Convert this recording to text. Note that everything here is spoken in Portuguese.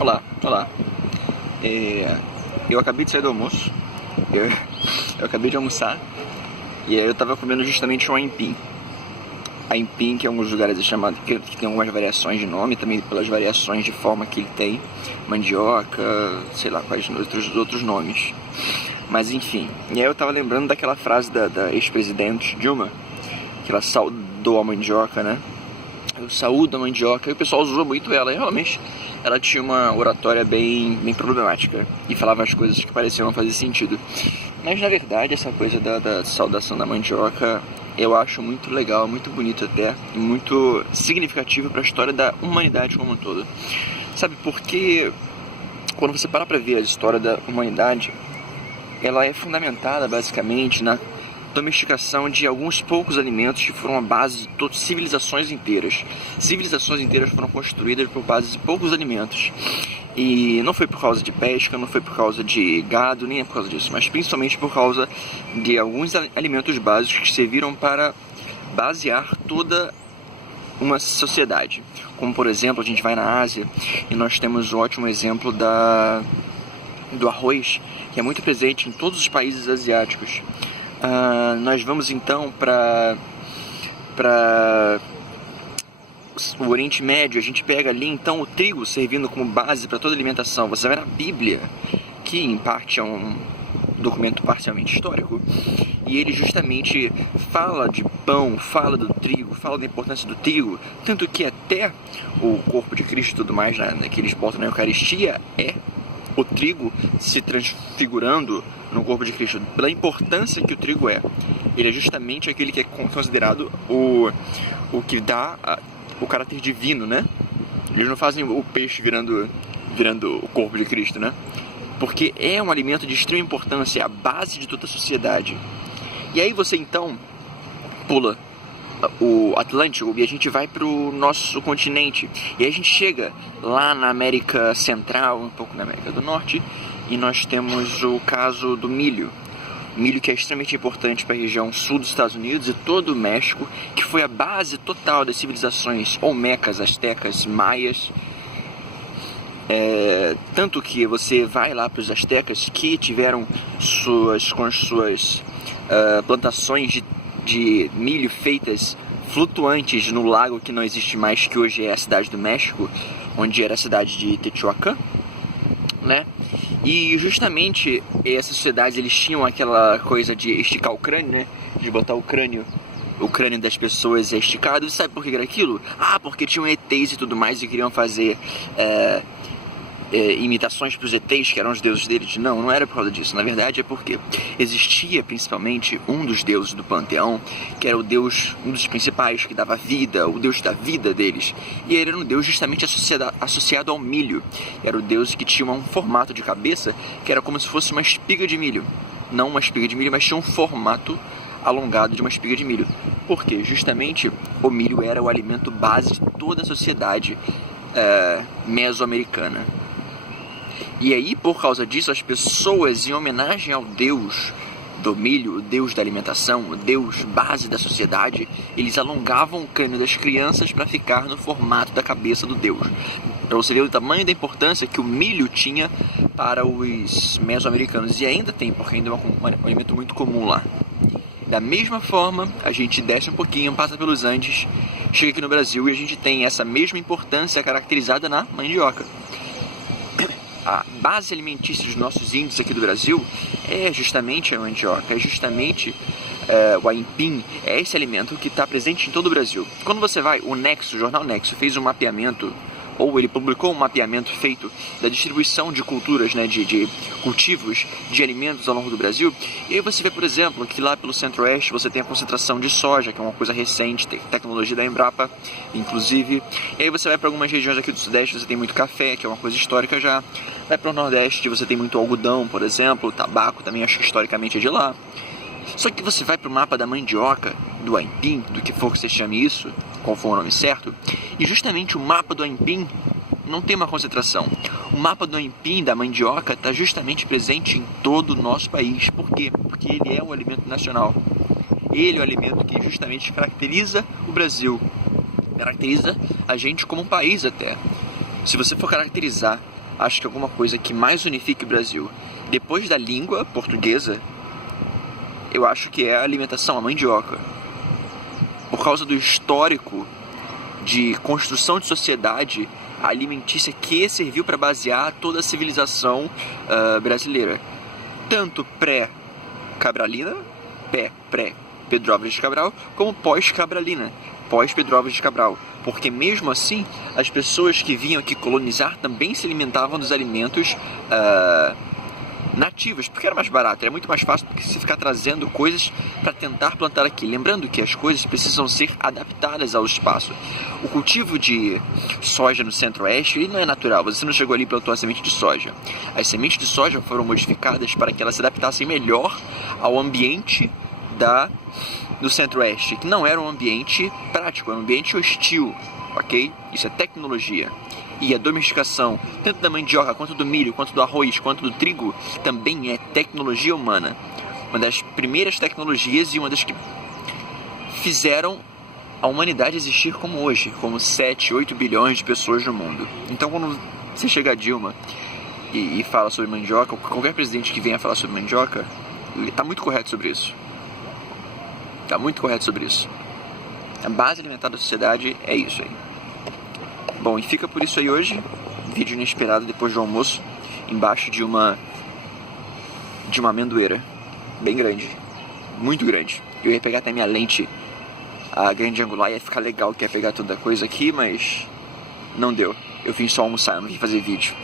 Olá. Eu acabei de sair do almoço, eu acabei de almoçar, e aí eu tava comendo justamente um aipim. Aipim, que em alguns lugares é chamado, que tem algumas variações de nome, também pelas variações de forma que ele tem, mandioca, sei lá quais outros nomes. Mas enfim, e aí eu tava lembrando daquela frase da ex-presidente Dilma, que ela saudou a mandioca, né? Eu saúdo a mandioca, e o pessoal usou muito ela, e realmente ela tinha uma oratória bem problemática, e falava as coisas que pareciam não fazer sentido. Mas na verdade essa coisa da saudação da mandioca eu acho muito legal, muito bonito até, e muito significativo para a história da humanidade como um todo. Sabe, porque quando você para ver a história da humanidade, ela é fundamentada basicamente na domesticação de alguns poucos alimentos que foram a base de civilizações inteiras. Civilizações inteiras foram construídas por base de poucos alimentos. E não foi por causa de pesca, não foi por causa de gado, nem é por causa disso, mas principalmente por causa de alguns alimentos básicos que serviram para basear toda uma sociedade. Como, por exemplo, a gente vai na Ásia e nós temos um ótimo exemplo do arroz, que é muito presente em todos os países asiáticos. Nós vamos então para o Oriente Médio, a gente pega ali então o trigo servindo como base para toda a alimentação. Você vai na Bíblia, que em parte é um documento parcialmente histórico, e ele justamente fala de pão, fala do trigo, fala da importância do trigo, tanto que até o corpo de Cristo e tudo mais, que eles botam na Eucaristia, é o trigo se transfigurando no corpo de Cristo, pela importância que o trigo é. Ele é justamente aquele que é considerado o que dá o caráter divino, né? Eles não fazem o peixe virando o corpo de Cristo, né? Porque é um alimento de extrema importância, é a base de toda a sociedade. E aí você então pula o Atlântico e a gente vai para o nosso continente. E aí a gente chega lá na América Central, um pouco na América do Norte, e nós temos o caso do milho. Milho que é extremamente importante para a região sul dos Estados Unidos e todo o México, que foi a base total das civilizações olmecas, astecas, maias. Tanto que você vai lá para os astecas que tiveram suas plantações de milho feitas flutuantes no lago que não existe mais, que hoje é a cidade do México, onde era a cidade de Teotihuacan, né? E justamente essas sociedades, eles tinham aquela coisa de esticar o crânio, né? De botar o crânio das pessoas é esticado. E sabe por que era aquilo? Porque tinham ETs e tudo mais e queriam fazer imitações para os ETs, que eram os deuses deles. Não era por causa disso. Na verdade é porque existia principalmente um dos deuses do panteão, que era o deus, um dos principais, que dava vida, o deus da vida deles. E ele era um deus justamente associado ao milho. Era o deus que tinha um formato de cabeça que era como se fosse uma espiga de milho. Não uma espiga de milho, mas tinha um formato alongado de uma espiga de milho. Porque justamente o milho era o alimento base de toda a sociedade mesoamericana. E aí, por causa disso, as pessoas, em homenagem ao deus do milho, o deus da alimentação, o deus base da sociedade, eles alongavam o crânio das crianças para ficar no formato da cabeça do deus. Para você ver o tamanho da importância que o milho tinha para os mesoamericanos. E ainda tem, porque ainda é um alimento muito comum lá. Da mesma forma, a gente desce um pouquinho, passa pelos Andes, chega aqui no Brasil e a gente tem essa mesma importância caracterizada na mandioca. A base alimentícia dos nossos índios aqui do Brasil é justamente a mandioca, é justamente o aipim, é esse alimento que está presente em todo o Brasil. Quando você vai, o jornal Nexo fez um mapeamento, ou ele publicou um mapeamento feito da distribuição de culturas, né, de cultivos de alimentos ao longo do Brasil. E aí você vê, por exemplo, que lá pelo Centro-Oeste você tem a concentração de soja, que é uma coisa recente, tecnologia da Embrapa, inclusive. E aí você vai para algumas regiões aqui do Sudeste, você tem muito café, que é uma coisa histórica já. Vai para o Nordeste, você tem muito algodão, por exemplo, tabaco também, acho que historicamente é de lá. Só que você vai para o mapa da mandioca, do aipim, do que for que você chame isso, qual for o nome certo, e justamente o mapa do aipim não tem uma concentração. O mapa do aipim, da mandioca, está justamente presente em todo o nosso país. Por quê? Porque ele é um alimento nacional. Ele é o alimento que justamente caracteriza o Brasil, caracteriza a gente como um país até. Se você for caracterizar acho que alguma coisa que mais unifique o Brasil, depois da língua portuguesa, eu acho que é a alimentação, a mandioca. Por causa do histórico de construção de sociedade alimentícia que serviu para basear toda a civilização brasileira. Tanto pré-Cabralina, pré-Pedro Álvares de Cabral, como pós-Cabralina, pós-Pedro Álvares de Cabral. Porque mesmo assim, as pessoas que vinham aqui colonizar também se alimentavam dos alimentos nativos, porque era mais barato, era muito mais fácil do que você ficar trazendo coisas para tentar plantar aqui. Lembrando que as coisas precisam ser adaptadas ao espaço. O cultivo de soja no centro-oeste, ele não é natural, você não chegou ali e plantou a semente de soja. As sementes de soja foram modificadas para que elas se adaptassem melhor ao ambiente do centro-oeste, que não era um ambiente prático, era um ambiente hostil, ok? Isso é tecnologia. E a domesticação, tanto da mandioca, quanto do milho, quanto do arroz, quanto do trigo, também é tecnologia humana. Uma das primeiras tecnologias e uma das que fizeram a humanidade existir como hoje, como 7, 8 bilhões de pessoas no mundo. Então, quando você chega a Dilma e fala sobre mandioca, qualquer presidente que venha falar sobre mandioca, ele está muito correto sobre isso. Está muito correto sobre isso. A base alimentar da sociedade é isso aí. Bom, e fica por isso aí hoje, vídeo inesperado depois do almoço, embaixo de uma amendoeira, bem grande, muito grande. Eu ia pegar até minha lente, a grande angular, ia ficar legal, que ia pegar toda a coisa aqui, mas não deu. Eu vim só almoçar, eu não vim fazer vídeo.